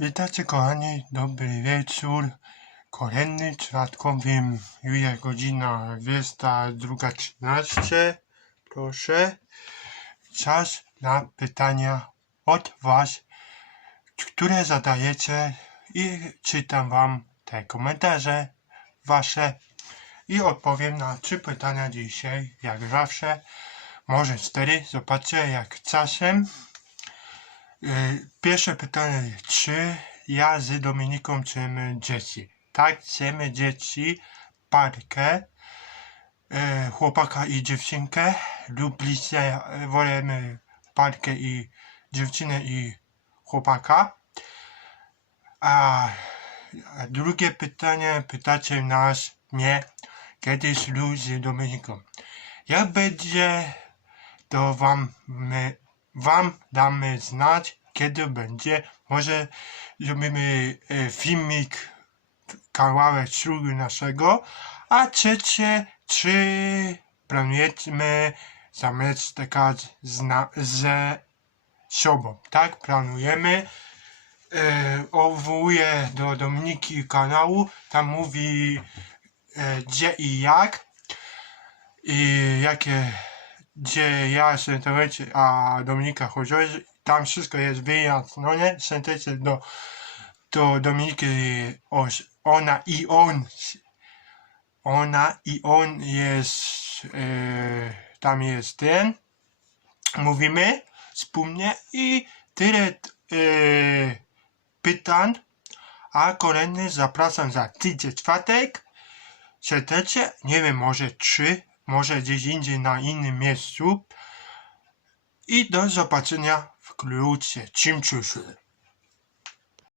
Witajcie kochani, dobry wieczór. Kolejny czwartkowym, już jest godzina 22.13. Proszę. Czas na pytania od Was, które zadajecie i czytam Wam te komentarze Wasze i odpowiem na trzy pytania dzisiaj, jak zawsze. Może cztery, zobaczcie jak czasem. Y, Pierwsze pytanie, czy ja z Dominiką chcemy dzieci? Tak, chcemy dzieci, parkę, y, chłopaka i dziewczynkę, lub liście wolimy parkę i dziewczynę i chłopaka. A, drugie pytanie, pytacie nas, mnie, kiedy ślub z Dominiką. Jak będzie, to wam, my, wam damy znać, kiedy będzie. Może zrobimy e, filmik, kawałek ślubu naszego. A trzecie, czy planujemy zamykać z, na, ze sobą. Tak, planujemy. E, do Dominiki kanału. Tam mówi e, gdzie i jak. I jakie gdzie ja internecie, a Dominika chodzi, tam wszystko jest wyjaśnione, sentencja do, do Dominiki, ona i on, ona i on jest, e, tam jest ten, mówimy wspólnie i tyle e, pytań, a kolejny zapraszam za tydzień czwartek, serdecznie, nie wiem, może trzy, może gdzieś indziej na innym miejscu. I do zobaczenia wkrótce. Czym przyszły.